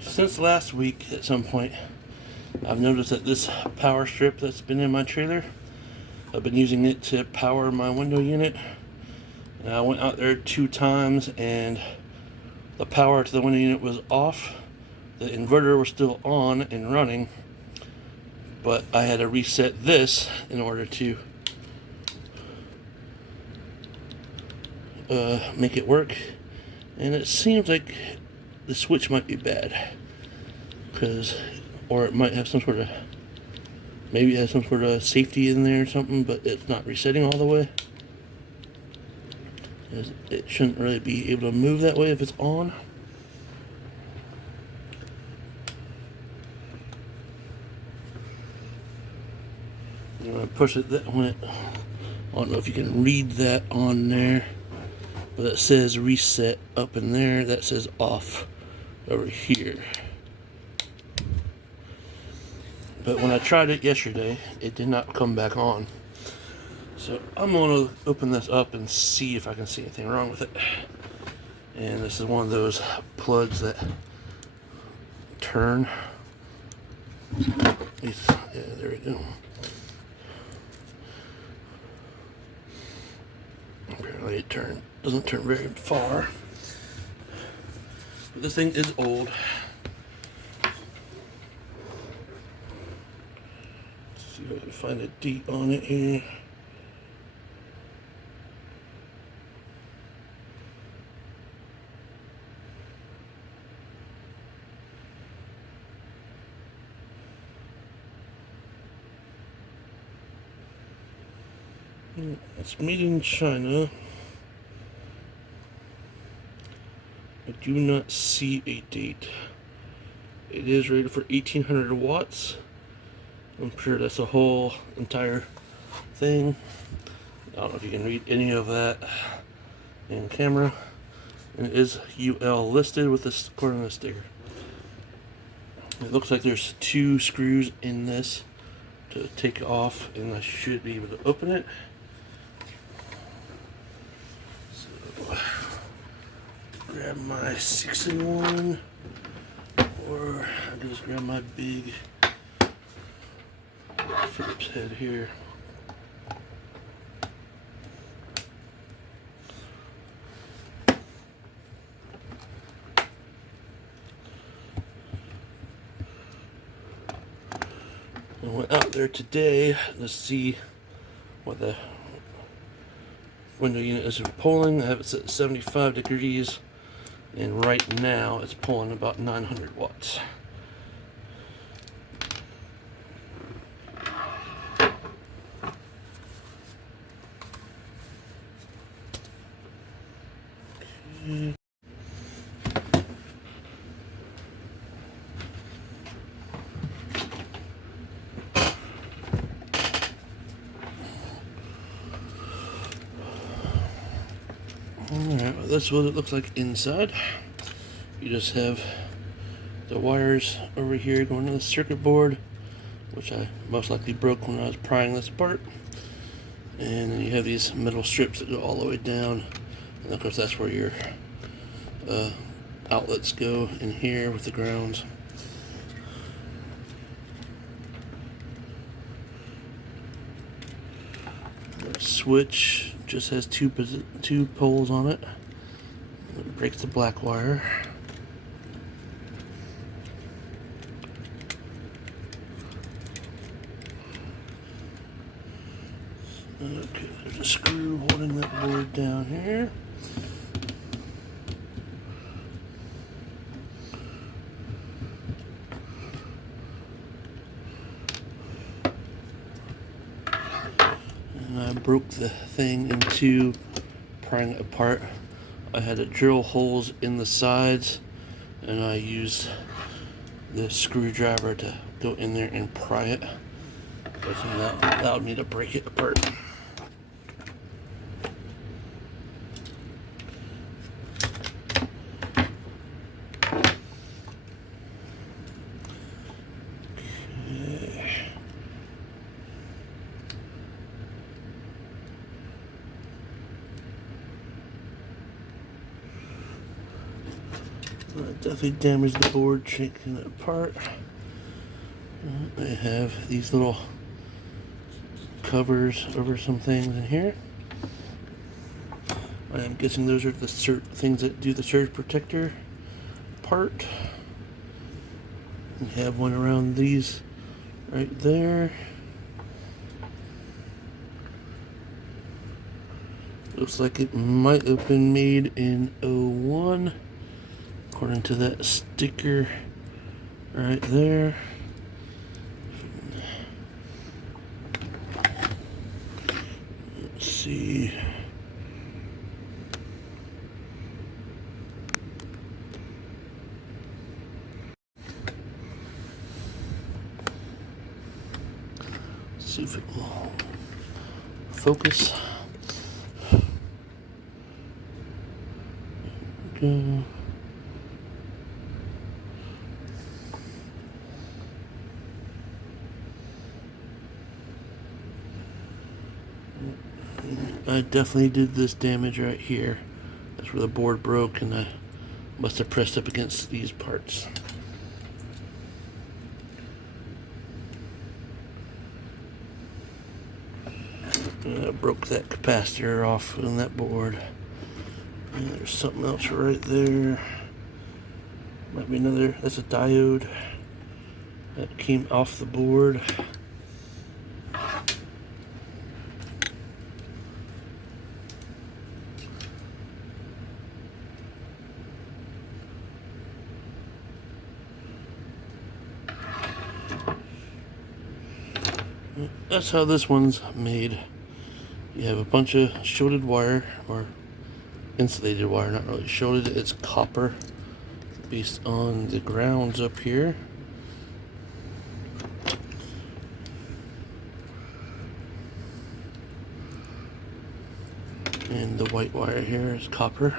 Since last week, at some point, I've noticed that this power strip that's been in my trailer, I've been using it to power my window unit. And I went out there 2 times and the power to the window unit was off. The inverter was still on and running, but I had to reset this in order to make it work. And it seems like the switch might be bad, or it might have some sort of, maybe it has some sort of safety in there or something, but it's not resetting all the way. It shouldn't really be able to move that way if it's on. And when I push it, I don't know if you can read that on there, but it says reset up in there. That says off over here. But when I tried it yesterday, it did not come back on. So I'm going to open this up and see if I can see anything wrong with it. And this is one of those plugs that turn. Yeah, there we go. Apparently it doesn't turn very far. But this thing is old. Let's see if I can find a date on it here. It's made in China. I do not see a date. It is rated for 1800 watts. I'm sure that's a whole entire thing. I don't know if you can read any of that in camera. And it is UL listed with this according to the sticker. It looks like there's 2 screws in this to take off, and I should be able to open it. Grab my 6-in-1, or I can just grab my big Phillips head here. I went out there today to see what the window unit is pulling. I have it set at 75 degrees. And right now it's pulling about 900 watts. Okay. Alright, well, that's what it looks like inside. You just have the wires over here going to the circuit board, which I most likely broke when I was prying this apart. And then you have these metal strips that go all the way down. And of course that's where your outlets go in here with the grounds. The switch just has two poles on it. It breaks the black wire. Okay, there's a screw holding that board down here. And I broke the thing in 2, prying it apart. I had to drill holes in the sides, and I used the screwdriver to go in there and pry it. That allowed me to break it apart. That definitely damaged the board shaking it apart. I have these little covers over some things in here. I am guessing those are the things that do the surge protector part. We have one around these right there. Looks like it might have been made in '01, according to that sticker right there. Let's see. See if it will focus. Go. I definitely did this damage right here. That's where the board broke, and I must have pressed up against these parts. And I broke that capacitor off on that board. And there's something else right there. Might be another, that's a diode that came off the board. That's how this one's made. You have a bunch of shielded wire, or insulated wire, not really shielded, it's copper based on the grounds up here. And the white wire here is copper.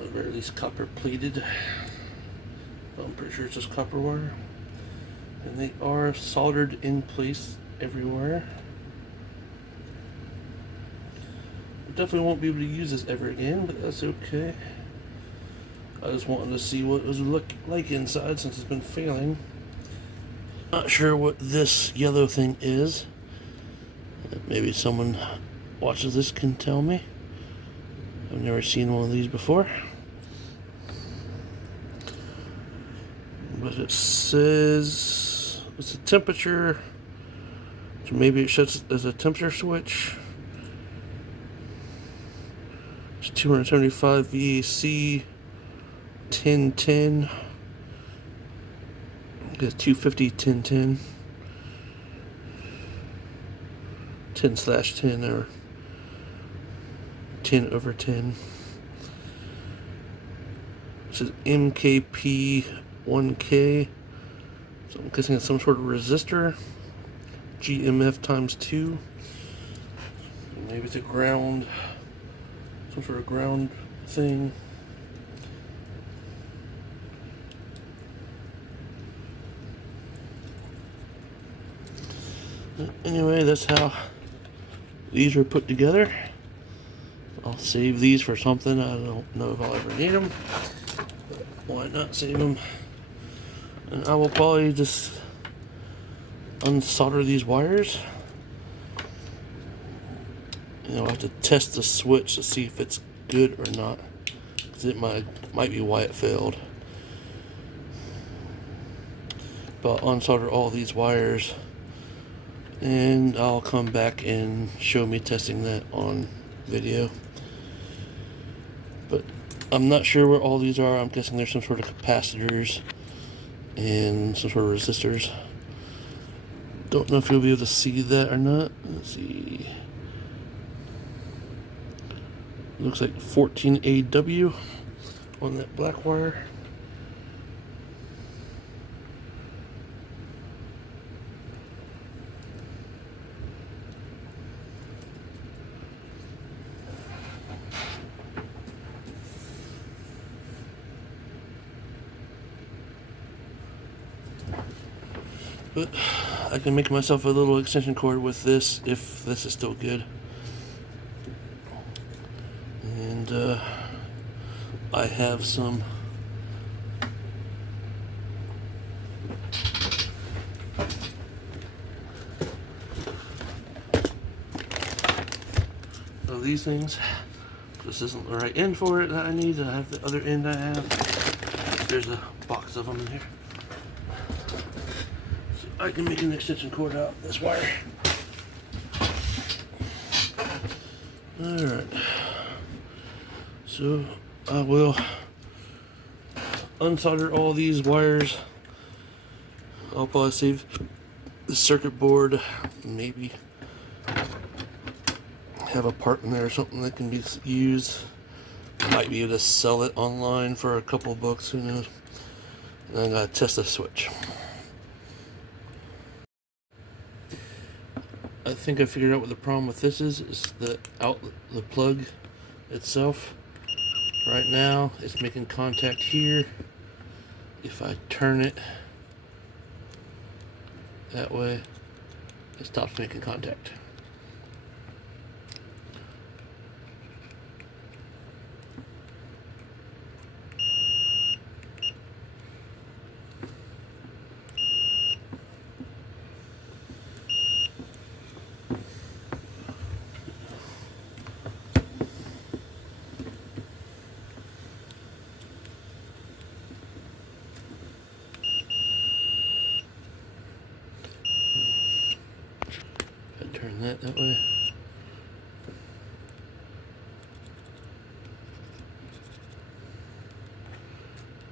Or at least copper plated. I'm pretty sure it's just copper wire. And they are soldered in place everywhere. Definitely won't be able to use this ever again, but that's okay. I just wanted to see what it was look like inside since it's been failing. Not sure what this yellow thing is. Maybe someone watches this can tell me. I've never seen one of these before. But it says it's a temperature. So maybe it shuts as a temperature switch. 275 VAC 1010. Got 250 1010. 10/10 or 10/10. This is MKP 1K. So I'm guessing it's some sort of resistor. GMF times 2. Maybe it's a ground. Some sort of ground thing. Anyway, that's how these are put together. I'll save these for something. I don't know if I'll ever need them, but why not save them? And I will probably just unsolder these wires. You know, I have to test the switch to see if it's good or not, because it might be why it failed. But I'll unsolder all these wires, and I'll come back and show me testing that on video. But I'm not sure where all these are. I'm guessing there's some sort of capacitors and some sort of resistors. Don't know if you'll be able to see that or not. Let's see. Looks like 14 AW on that black wire. But I can make myself a little extension cord with this if this is still good. And I have some of these things. This isn't the right end for it that I need. I have the other end I have. There's a box of them in here. So I can make an extension cord out this wire. Alright. So I will unsolder all these wires. I'll probably save the circuit board, maybe have a part in there or something that can be used. Might be able to sell it online for a couple of bucks, who knows. And I gotta test the switch. I think I figured out what the problem with this is the plug itself. Right now it's making contact here. If I turn it that way, it stops making contact. Turn that way.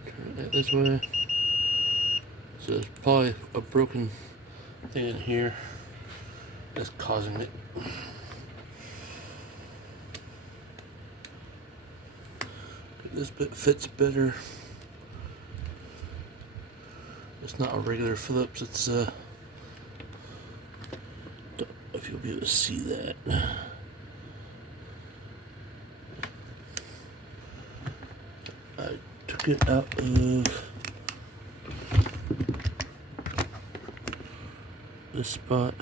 Turn that this way. So there's probably a broken thing in here that's causing it. This bit fits better. It's not a regular Phillips, it's if you'll be able to see that. I took it out of this spot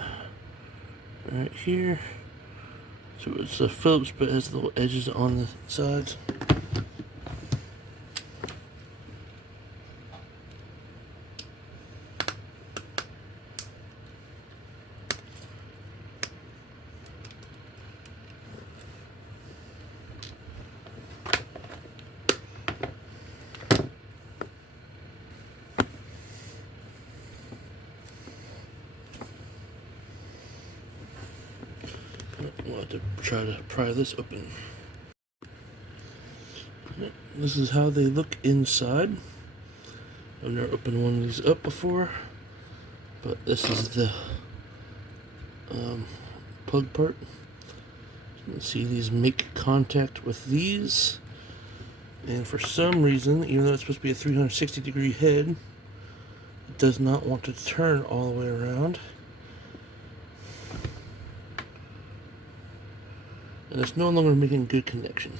right here. So it's a Phillips, but it has little edges on the sides. We'll have to try to pry this open. This is how they look inside. I've never opened one of these up before, but this is the plug part. You can see these make contact with these, and for some reason, even though it's supposed to be a 360-degree head, it does not want to turn all the way around. And it's no longer making good connection.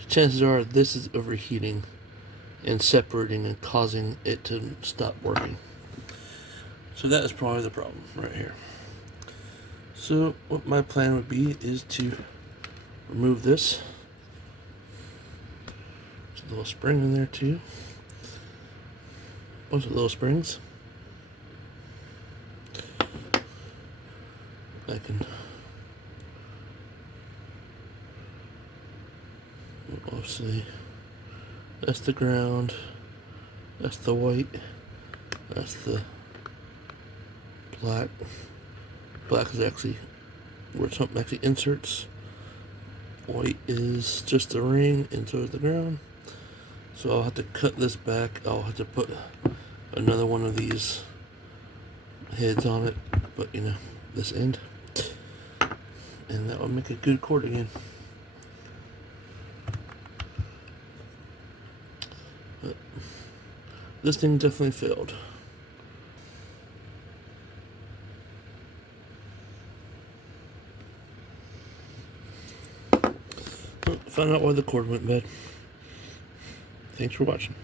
So chances are this is overheating and separating and causing it to stop working. So that is probably the problem right here. So what my plan would be is to remove this. There's a little spring in there too. Bunch of little springs. I can obviously, that's the ground, that's the white, that's the black. Black is actually where something actually inserts. White is just the ring, and so is the ground. So I'll have to cut this back. I'll have to put another one of these heads on it, but you know, this end, and that will make a good cord again. But this thing definitely failed. Found out why the cord went bad. Thanks for watching.